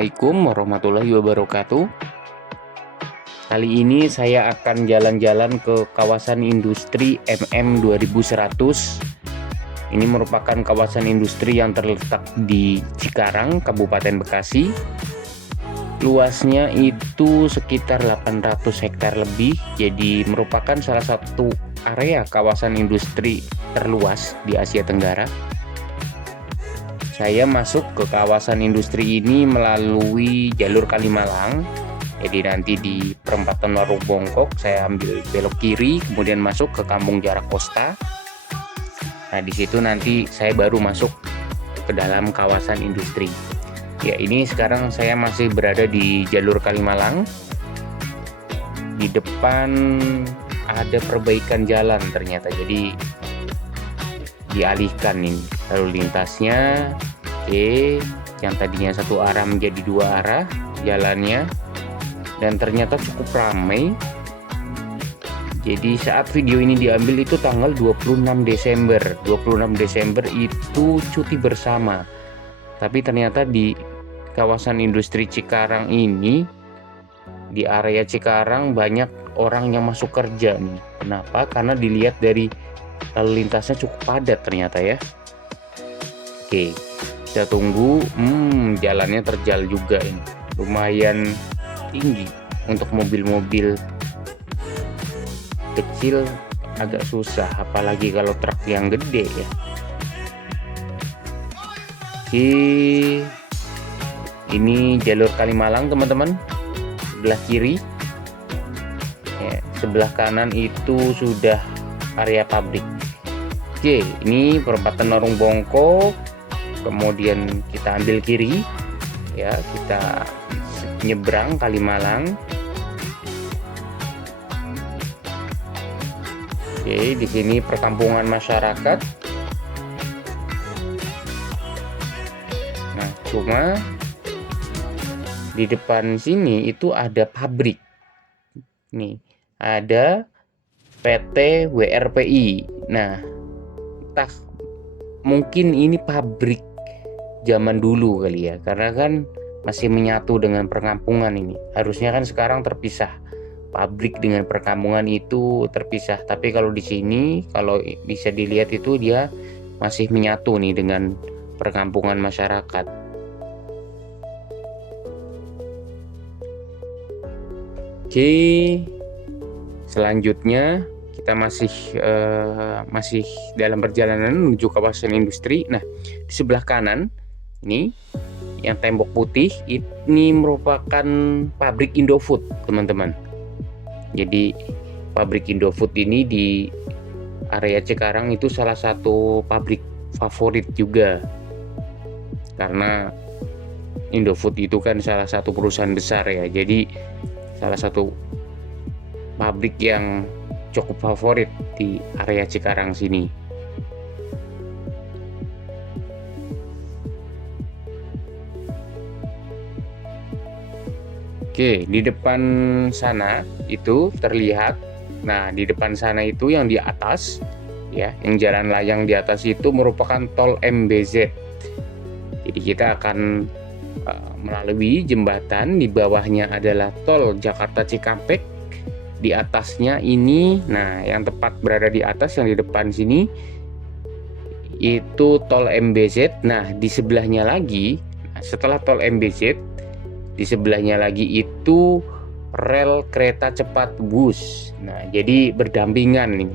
Assalamualaikum warahmatullahi wabarakatuh. Kali ini saya akan jalan-jalan ke kawasan industri MM 2100. Ini merupakan kawasan industri yang terletak di Cikarang, Kabupaten Bekasi. Luasnya itu sekitar 800 hektar lebih, jadi merupakan salah satu area kawasan industri terluas di Asia Tenggara. Saya masuk ke kawasan industri ini melalui jalur Kalimalang. Jadi nanti di perempatan Warung Bongkok saya ambil belok kiri, kemudian masuk ke Kampung Jarak Kosta. Nah, di situ nanti saya baru masuk ke dalam kawasan industri. Ya, ini sekarang saya masih berada di jalur Kalimalang. Di depan ada perbaikan jalan ternyata. Jadi dialihkan nih lalu lintasnya. Oke, yang tadinya satu arah menjadi dua arah jalannya, dan ternyata cukup ramai. Jadi saat video ini diambil itu tanggal 26 Desember 26 Desember itu cuti bersama. Tapi ternyata di kawasan industri Cikarang ini, di area Cikarang, banyak orang yang masuk kerja nih. Kenapa? Karena dilihat dari lalu lintasnya cukup padat ternyata ya. Oke, kita tunggu. Jalannya terjal juga ini, lumayan tinggi. Untuk mobil-mobil kecil agak susah, apalagi kalau truk yang gede ya. Oke, ini jalur Kalimalang teman-teman, sebelah kiri ya, sebelah kanan itu sudah area pabrik. Oke, ini perempatan Warung Bongkok, kemudian kita ambil kiri ya, kita nyebrang Kalimalang. Oke, di sini perkampungan masyarakat. Nah, cuma di depan sini itu ada pabrik. Nih, ada PT WRPI. Nah, entah mungkin ini pabrik zaman dulu kali ya, karena kan masih menyatu dengan perkampungan ini. Harusnya kan sekarang terpisah. Pabrik dengan perkampungan itu terpisah, tapi kalau di sini kalau bisa dilihat itu dia masih menyatu nih dengan perkampungan masyarakat. Oke, selanjutnya kita masih dalam perjalanan menuju kawasan industri. Nah, di sebelah kanan ini yang tembok putih ini merupakan pabrik Indofood, teman-teman. Jadi pabrik Indofood ini di area Cikarang itu salah satu pabrik favorit juga, karena Indofood itu kan salah satu perusahaan besar ya. Jadi salah satu pabrik yang cukup favorit di area Cikarang sini. Oke, di depan sana itu terlihat. Nah, di depan sana itu yang di atas ya, yang jalan layang di atas itu merupakan tol MBZ. Jadi kita akan melalui jembatan, di bawahnya adalah tol Jakarta Cikampek. Di atasnya ini, nah yang tepat berada di atas yang di depan sini itu tol MBZ. Nah, di sebelahnya lagi, setelah tol MBZ, di sebelahnya lagi itu rel kereta cepat bus. Nah, jadi berdampingan nih,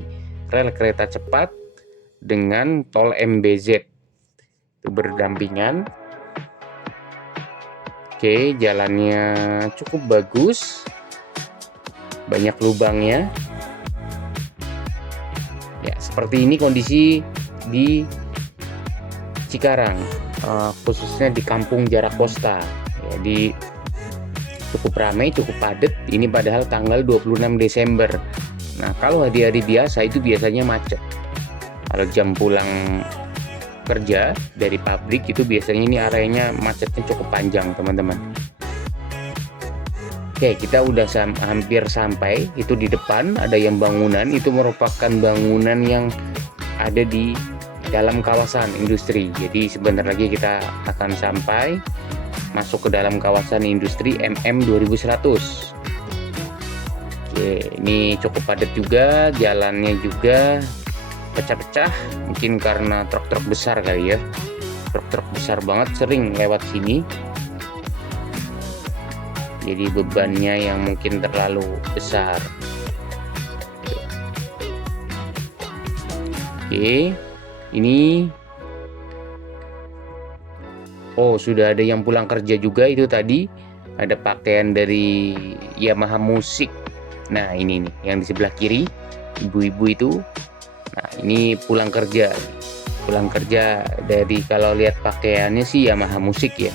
rel kereta cepat dengan tol MBZ itu berdampingan. Oke, jalannya cukup bagus, banyak lubangnya ya. Seperti ini kondisi di Cikarang, khususnya di Kampung Jarak Kosta. Jadi cukup ramai, cukup padat. Ini padahal tanggal 26 Desember. Nah, kalau hari-hari biasa itu biasanya macet. Kalau jam pulang kerja dari pabrik itu biasanya ini areanya macetnya cukup panjang, teman-teman. Oke, kita udah hampir sampai. Itu di depan ada yang bangunan, itu merupakan bangunan yang ada di dalam kawasan industri. Jadi sebentar lagi kita akan sampai. masuk ke dalam kawasan industri MM 2100. Oke, ini cukup padat juga, jalannya juga pecah-pecah, mungkin karena truk-truk besar kali ya. Truk-truk besar banget sering lewat sini, jadi bebannya yang mungkin terlalu besar. Oke, ini sudah ada yang pulang kerja juga. Itu tadi ada pakaian dari Yamaha Music. Nah, ini nih yang di sebelah kiri, ibu-ibu itu. Nah, ini pulang kerja dari, kalau lihat pakaiannya sih Yamaha Music ya.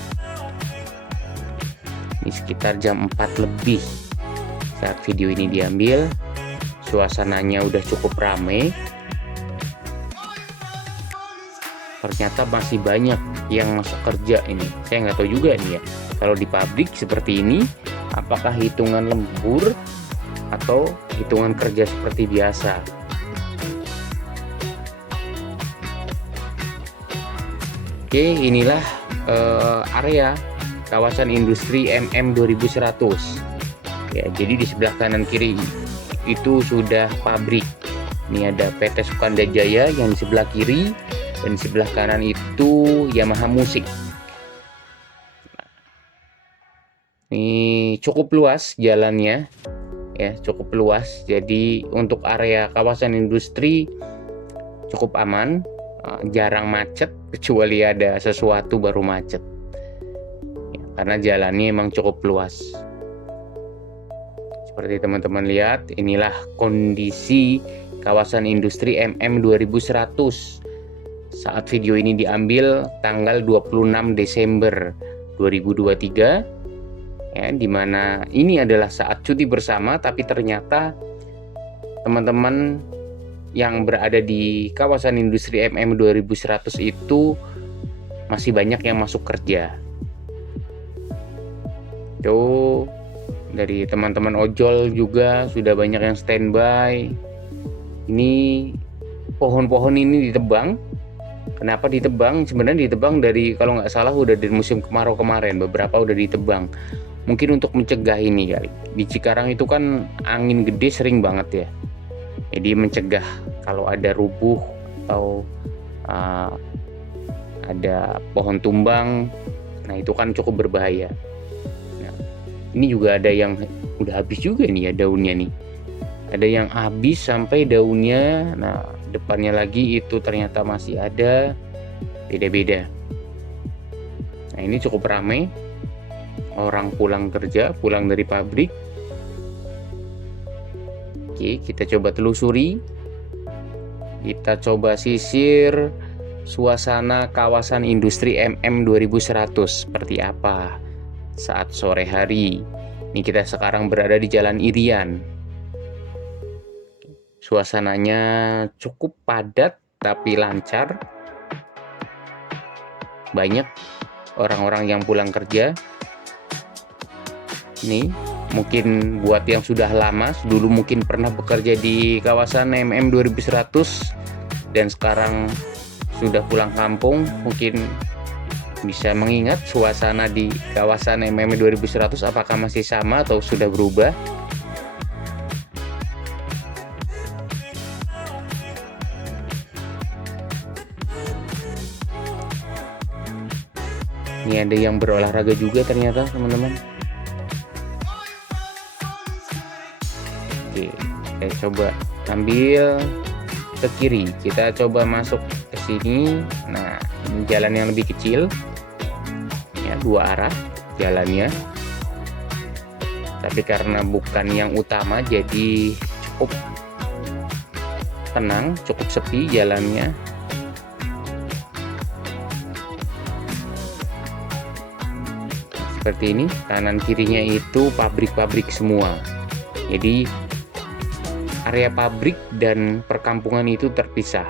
Ini sekitar jam 4 lebih saat video ini diambil. Suasananya udah cukup ramai. Ternyata masih banyak yang masuk kerja ini. Saya nggak tahu juga nih ya, kalau di pabrik seperti ini apakah hitungan lembur atau hitungan kerja seperti biasa. Oke, inilah area kawasan industri MM 2100 ya. Jadi di sebelah kanan kiri itu sudah pabrik. Ini ada PT Sukanda Jaya yang di sebelah kiri, dan di sebelah kanan itu Yamaha Music. Ini cukup luas jalannya ya, cukup luas. Jadi untuk area kawasan industri cukup aman, jarang macet, kecuali ada sesuatu baru macet ya, karena jalannya emang cukup luas. Seperti teman-teman lihat, inilah kondisi kawasan industri MM 2100 saat video ini diambil tanggal 26 Desember 2023 ya, dimana ini adalah saat cuti bersama, tapi ternyata teman-teman yang berada di kawasan industri MM 2100 itu masih banyak yang masuk kerja. Tuh, dari teman-teman ojol juga sudah banyak yang standby. Ini pohon-pohon ini ditebang. Kenapa ditebang? Sebenarnya ditebang dari, kalau nggak salah udah dari musim kemarau kemarin, beberapa udah ditebang. Mungkin untuk mencegah ini kali. Di Cikarang itu kan angin gede sering banget ya. Jadi mencegah kalau ada rubuh atau ada pohon tumbang. Nah, itu kan cukup berbahaya. Nah, ini juga ada yang udah habis juga nih ya daunnya nih. Ada yang habis sampai daunnya. Nah, depannya lagi itu ternyata masih ada, beda-beda. Nah, ini cukup ramai. Orang pulang kerja, pulang dari pabrik. Oke, kita coba telusuri. Kita coba sisir suasana kawasan industri MM 2100 seperti apa saat sore hari. Ini kita sekarang berada di Jalan Irian. Suasananya cukup padat tapi lancar. Banyak orang-orang yang pulang kerja. Ini mungkin buat yang sudah lama, dulu mungkin pernah bekerja di kawasan MM 2100 dan sekarang sudah pulang kampung, mungkin bisa mengingat suasana di kawasan MM 2100 apakah masih sama atau sudah berubah. Ini ada yang berolahraga juga ternyata, teman-teman. Oke, saya coba ambil ke kiri. Kita coba masuk ke sini. Nah, ini jalan yang lebih kecil. Ya, dua arah jalannya. Tapi karena bukan yang utama, jadi cukup tenang, cukup sepi jalannya. Seperti ini, kanan kirinya itu pabrik-pabrik semua. Jadi area pabrik dan perkampungan itu terpisah.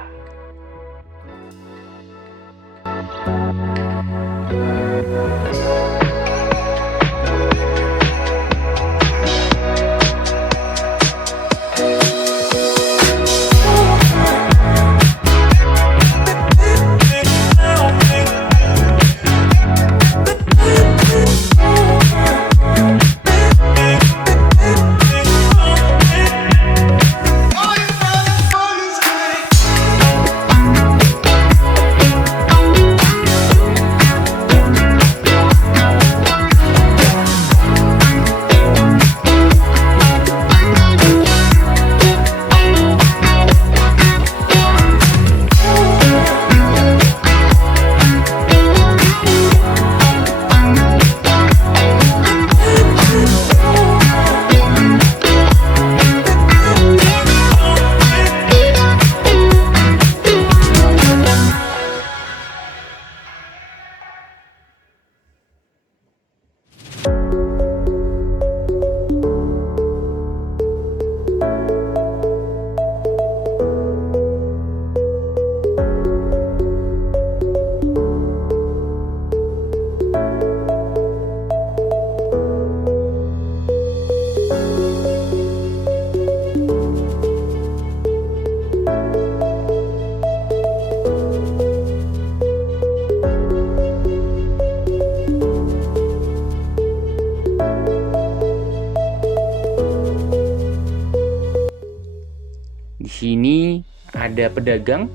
ada pedagang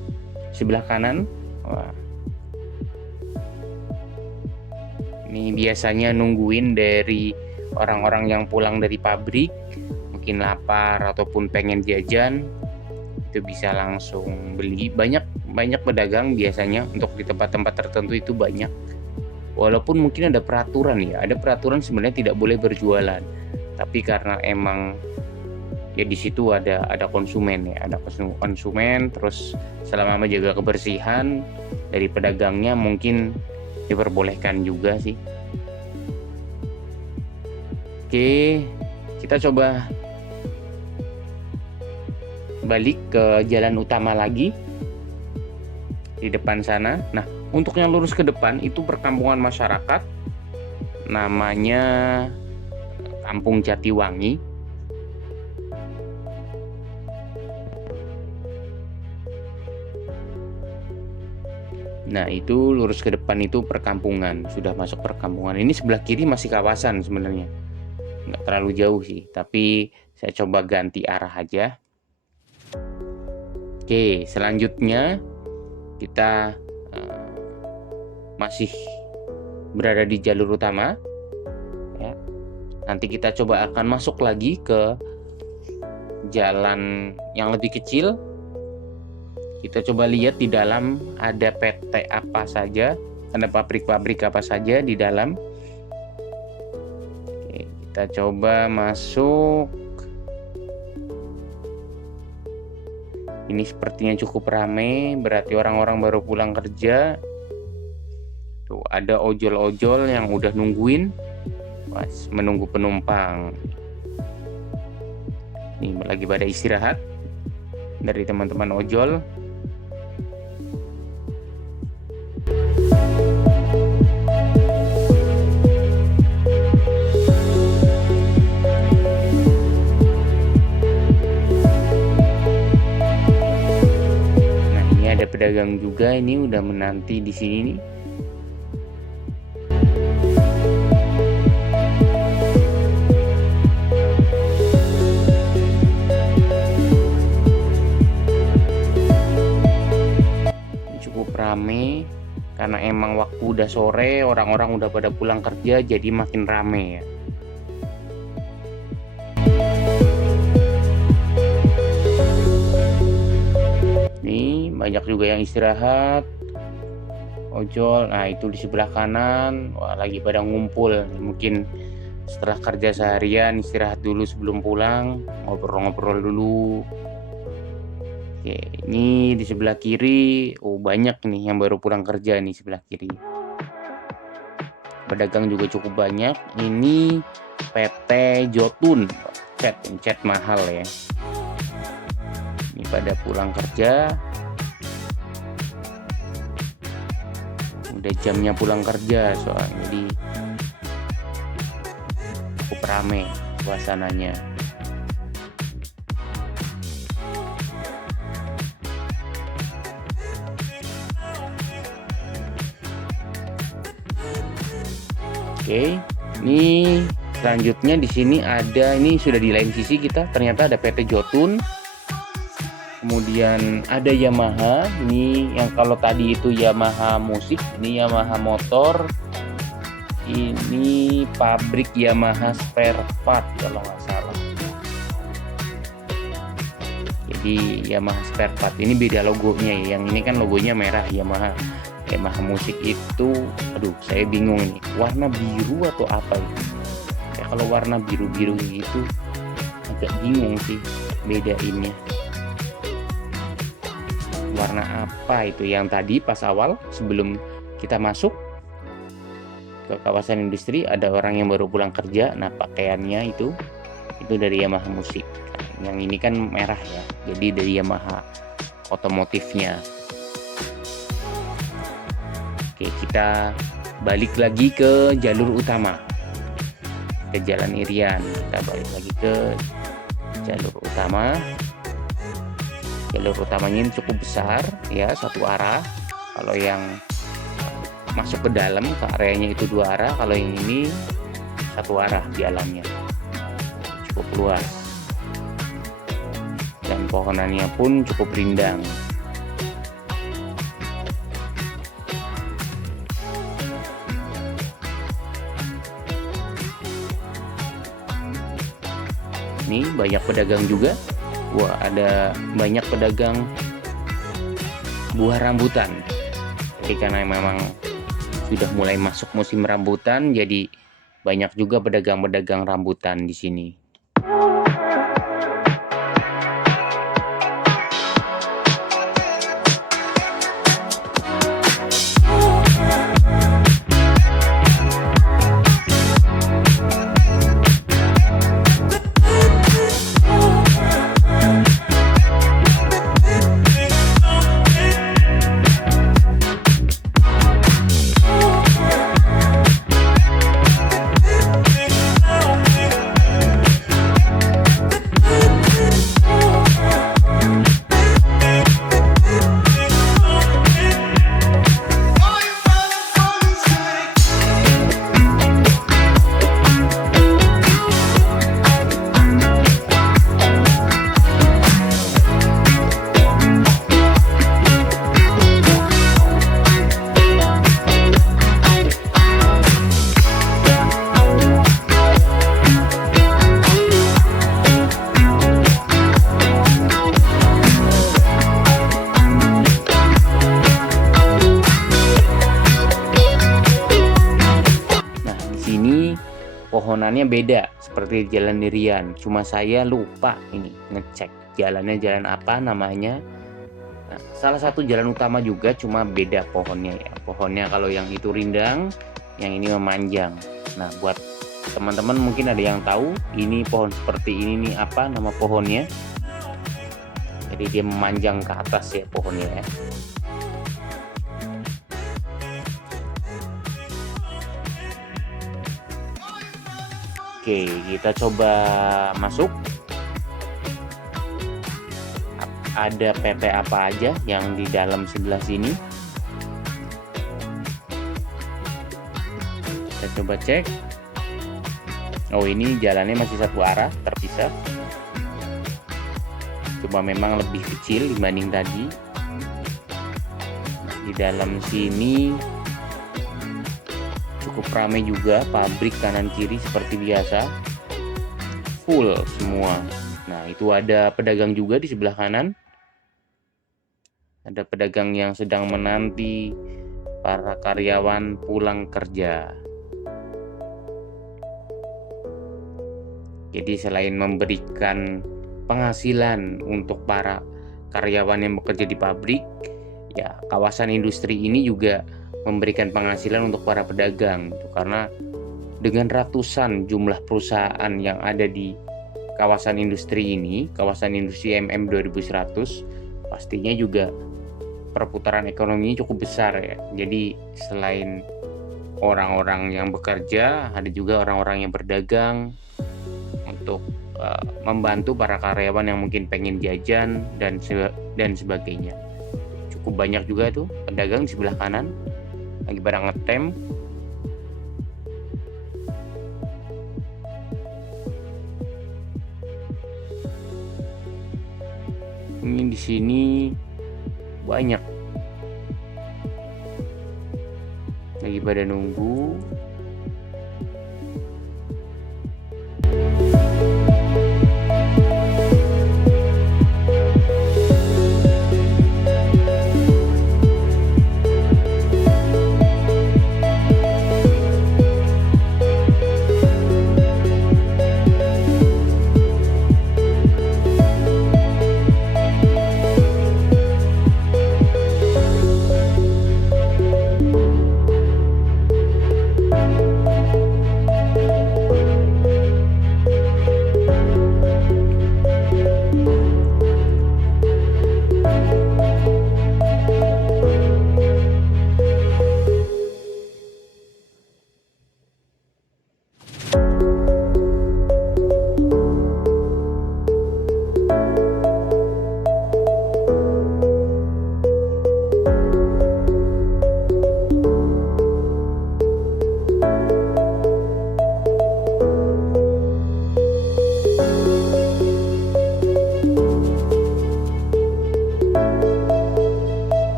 sebelah kanan. Wah. Ini biasanya nungguin dari orang-orang yang pulang dari pabrik, mungkin lapar ataupun pengen jajan, itu bisa langsung beli. Banyak pedagang biasanya untuk di tempat-tempat tertentu itu banyak. Walaupun mungkin ada peraturan ya, ada peraturan sebenarnya tidak boleh berjualan. Tapi karena emang ya di situ ada konsumen ya, ada konsumen, terus selama menjaga kebersihan dari pedagangnya mungkin diperbolehkan juga sih. Oke, kita coba balik ke jalan utama lagi di depan sana. Nah, untuk yang lurus ke depan itu perkampungan masyarakat, namanya Kampung Jatiwangi. Nah, itu lurus ke depan itu perkampungan, sudah masuk perkampungan. Ini sebelah kiri masih kawasan sebenarnya, nggak terlalu jauh sih, tapi saya coba ganti arah aja. Oke, selanjutnya kita masih berada di jalur utama ya. Nanti kita coba akan masuk lagi ke jalan yang lebih kecil. Kita coba lihat di dalam ada PT apa saja, ada pabrik-pabrik apa saja di dalam. Oke, kita coba masuk. Ini sepertinya cukup ramai, berarti orang-orang baru pulang kerja. Tuh, ada ojol-ojol yang udah nungguin, menunggu penumpang. Ini lagi pada istirahat dari teman-teman ojol. Pedagang juga ini udah menanti di sini nih. Cukup rame karena emang waktu udah sore, orang-orang udah pada pulang kerja, jadi makin rame ya. Banyak juga yang istirahat, ojol. Nah, itu di sebelah kanan, wah, lagi pada ngumpul. Mungkin setelah kerja seharian istirahat dulu sebelum pulang, ngobrol-ngobrol dulu. Oke, ini di sebelah kiri, banyak nih yang baru pulang kerja nih sebelah kiri. Pedagang juga cukup banyak. Ini PT Jotun, cat mahal ya. Ini pada pulang kerja. Udah jamnya pulang kerja soalnya, jadi cukup rame suasananya. Oke, ini selanjutnya di sini ada, ini sudah di lain sisi kita, ternyata ada PT Jotun. Kemudian ada Yamaha, ini yang kalau tadi itu Yamaha musik, ini Yamaha motor, ini pabrik Yamaha spare part kalau nggak salah. Jadi Yamaha spare part ini beda logonya ya, yang ini kan logonya merah Yamaha. Yamaha musik itu, aduh saya bingung nih, warna biru atau apa itu? Ya kalau warna biru-biru gitu agak bingung sih bedainnya. Warna apa itu yang tadi pas awal sebelum kita masuk ke kawasan industri ada orang yang baru pulang kerja, nah pakaiannya itu dari Yamaha musik. Yang ini kan merah ya, jadi dari Yamaha otomotifnya. Oke, kita balik lagi ke jalur utama, ke Jalan Irian. Kita balik lagi ke jalur utama. Jalur utamanya ini cukup besar ya, satu arah. Kalau yang masuk ke dalam ke areanya itu dua arah, kalau yang ini satu arah jalannya, cukup luas dan pohonannya pun cukup rindang. Nih banyak pedagang juga. Wah, ada banyak pedagang buah rambutan. Jadi karena memang sudah mulai masuk musim rambutan, jadi banyak juga pedagang-pedagang rambutan di sini. Pohonannya beda seperti jalan Irian, cuma saya lupa ini ngecek jalannya jalan apa namanya. Nah, salah satu jalan utama juga, cuma beda pohonnya ya. Pohonnya kalau yang itu rindang, yang ini memanjang. Nah, buat teman-teman mungkin ada yang tahu ini pohon seperti ini nih apa nama pohonnya. Jadi dia memanjang ke atas ya pohonnya ya. Oke, kita coba masuk. Ada PT apa aja yang di dalam sebelah sini? Kita coba cek. Oh, ini jalannya masih satu arah, terpisah. Cuma memang lebih kecil dibanding tadi. Di dalam sini cukup ramai juga, pabrik kanan kiri seperti biasa, full semua. Nah, itu ada pedagang juga di sebelah kanan. Ada pedagang yang sedang menanti para karyawan pulang kerja. Jadi selain memberikan penghasilan untuk para karyawan yang bekerja di pabrik, ya kawasan industri ini juga memberikan penghasilan untuk para pedagang gitu. Karena dengan ratusan jumlah perusahaan yang ada di kawasan industri ini, kawasan industri MM 2100, pastinya juga perputaran ekonominya cukup besar ya. Jadi selain orang-orang yang bekerja, ada juga orang-orang yang berdagang untuk membantu para karyawan yang mungkin pengen jajan dan sebagainya. Cukup banyak juga tuh pedagang di sebelah kanan lagi pada ngetem. Ini di sini banyak lagi pada nunggu.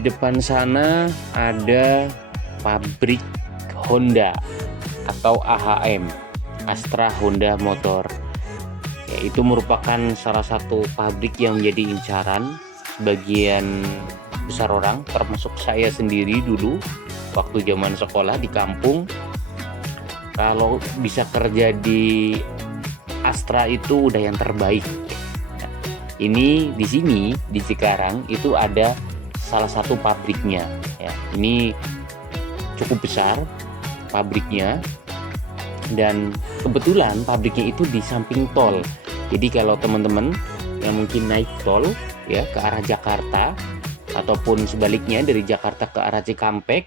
di depan sana ada pabrik Honda atau AHM, Astra Honda Motor. Ya, itu merupakan salah satu pabrik yang menjadi incaran sebagian besar orang, termasuk saya sendiri dulu waktu zaman sekolah di kampung. Kalau bisa kerja di Astra itu udah yang terbaik. Nah, ini di sini di Cikarang itu ada salah satu pabriknya. Ya, ini cukup besar pabriknya, dan kebetulan pabriknya itu di samping tol. Jadi kalau teman-teman yang mungkin naik tol ya ke arah Jakarta ataupun sebaliknya dari Jakarta ke arah Cikampek,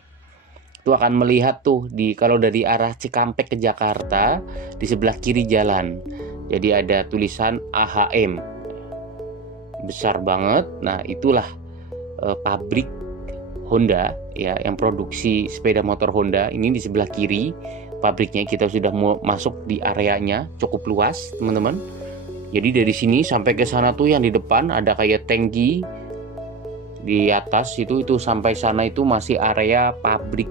itu akan melihat tuh kalau dari arah Cikampek ke Jakarta di sebelah kiri jalan. Jadi ada tulisan AHM. Besar banget. Nah, itulah pabrik Honda ya yang produksi sepeda motor Honda. Ini di sebelah kiri pabriknya. Kita sudah masuk di areanya, cukup luas, teman-teman. Jadi dari sini sampai ke sana tuh yang di depan ada kayak tangki. Di atas itu sampai sana itu masih area pabrik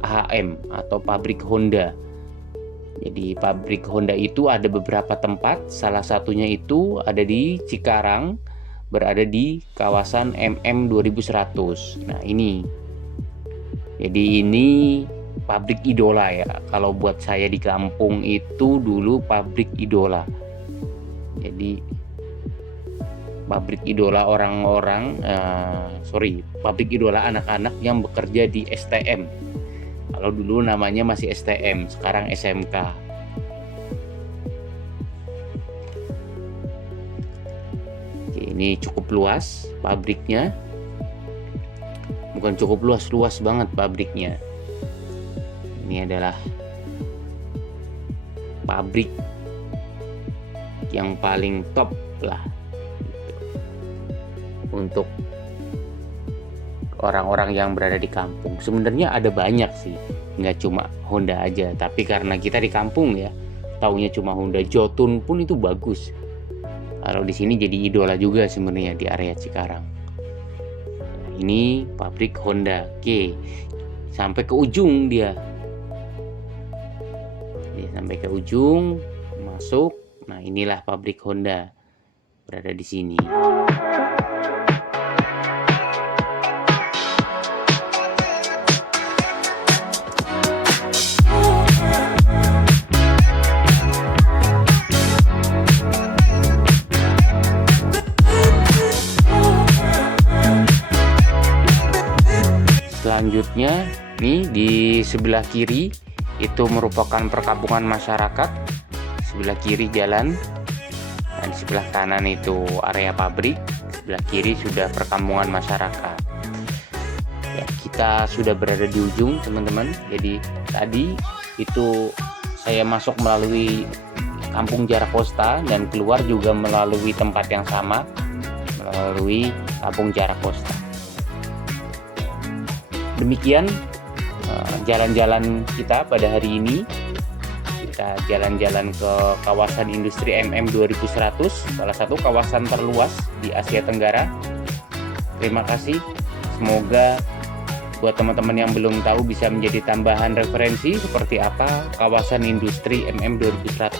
AHM atau pabrik Honda. Jadi pabrik Honda itu ada beberapa tempat, salah satunya itu ada di Cikarang, berada di kawasan MM 2100. Nah, ini. Jadi ini pabrik idola ya. Kalau buat saya di kampung itu dulu pabrik idola. Jadi pabrik idola orang-orang, pabrik idola anak-anak yang bekerja di STM. Kalau dulu namanya masih STM, sekarang SMK. Oke, ini cukup luas pabriknya. Bukan cukup luas, luas banget pabriknya. Ini adalah pabrik yang paling top lah untuk orang-orang yang berada di kampung. Sebenarnya ada banyak sih, nggak cuma Honda aja, tapi karena kita di kampung ya, taunya cuma Honda. Jotun pun itu bagus. Kalau di sini jadi idola juga sebenarnya di area Cikarang. Nah, ini pabrik Honda. Oke, sampai ke ujung dia. Sampai ke ujung, masuk. Nah, inilah pabrik Honda berada di sini. Selanjutnya nih di sebelah kiri itu merupakan perkampungan masyarakat. Sebelah kiri jalan, dan di sebelah kanan itu area pabrik, sebelah kiri sudah perkampungan masyarakat. Ya, kita sudah berada di ujung, teman-teman. Jadi tadi itu saya masuk melalui Kampung Jarakosta dan keluar juga melalui tempat yang sama, melalui Kampung Jarakosta. Demikian jalan-jalan kita pada hari ini. Kita jalan-jalan ke kawasan industri MM 2100, salah satu kawasan terluas di Asia Tenggara. Terima kasih. Semoga buat teman-teman yang belum tahu bisa menjadi tambahan referensi seperti apa kawasan industri MM 2100.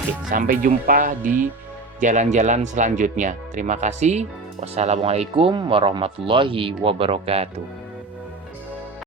Oke, sampai jumpa di jalan-jalan selanjutnya. Terima kasih. Wassalamualaikum warahmatullahi wabarakatuh.